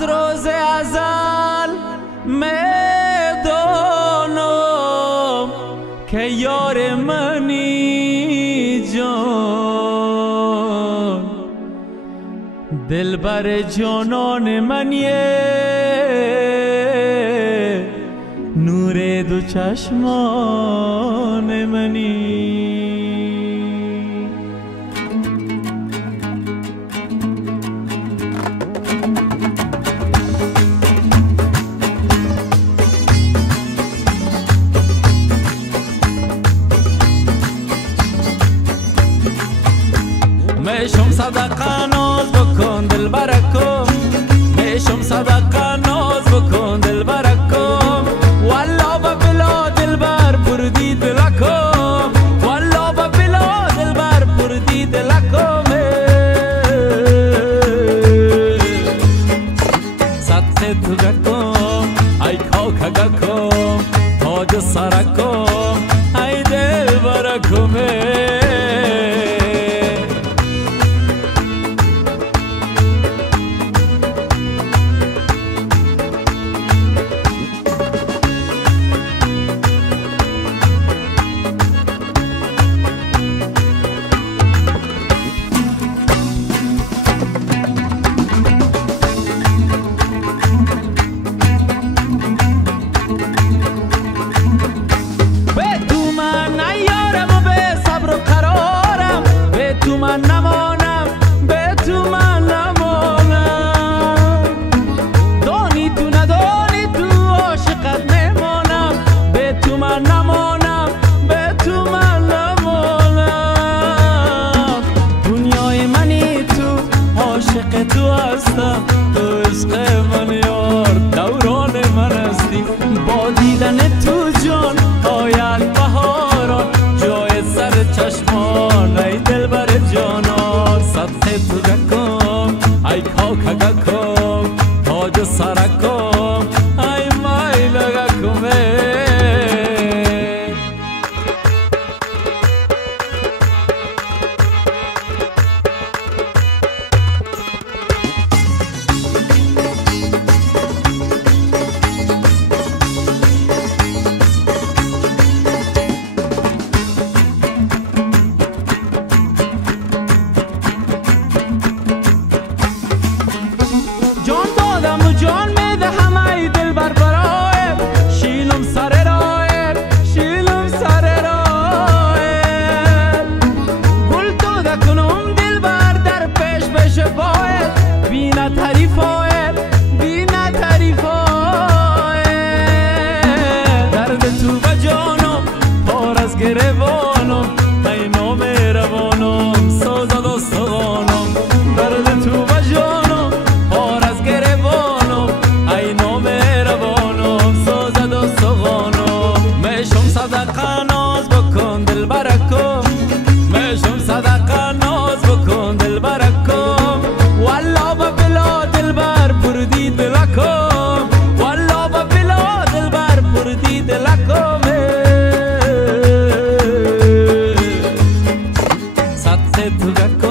از روز ازل میدانم که یار منی جان، دلبر جانان منی، نور دو چشمان منی. میشم صدقه ناز بکن دلبرکم، میشم صدقه ناز بکن دلبرکم، والله ببلا دلبر پردی دلکم، والله ببلا دلبر پردی دلکم. سطح تو گکم ای کاک گکم، تاج سرکم ای دلبرکم. من نمانم به تو، من نمانم دانی تو ندانی تو عاشقت میمانم، به تو من نمانم به تو من نمانم. دنیای منی تو، عاشق تو هستم، تو عشق من یار، دوران من هستی. با دیدن تو جان آید بهاران، جای سر چشمان ای دلبر جانان. سطح تو گکم ای کاک گکم، تاج سرکم ای مایل گکم. جان میدهم ای دلبر برایم، شیلم سر رایم، شیلم سر رایم. گل تو دکنم دلبر در پیش بش باید، بینا تعریفایم، بینا تعریفایم. درد تو به جانم پار از گریبانم، ای نام روانم سازد استوانم. درد تو به جانم پار از گریبانم، ای نام روانم سازد استوانم. میشم صدقه ناز بکن دلبرکم، میشم صدقه ناز بکن دلبرکم، والله ببلا دلبر پردی دلکم، والله ببلا دلبر پردی دلکم. سطح تو گکم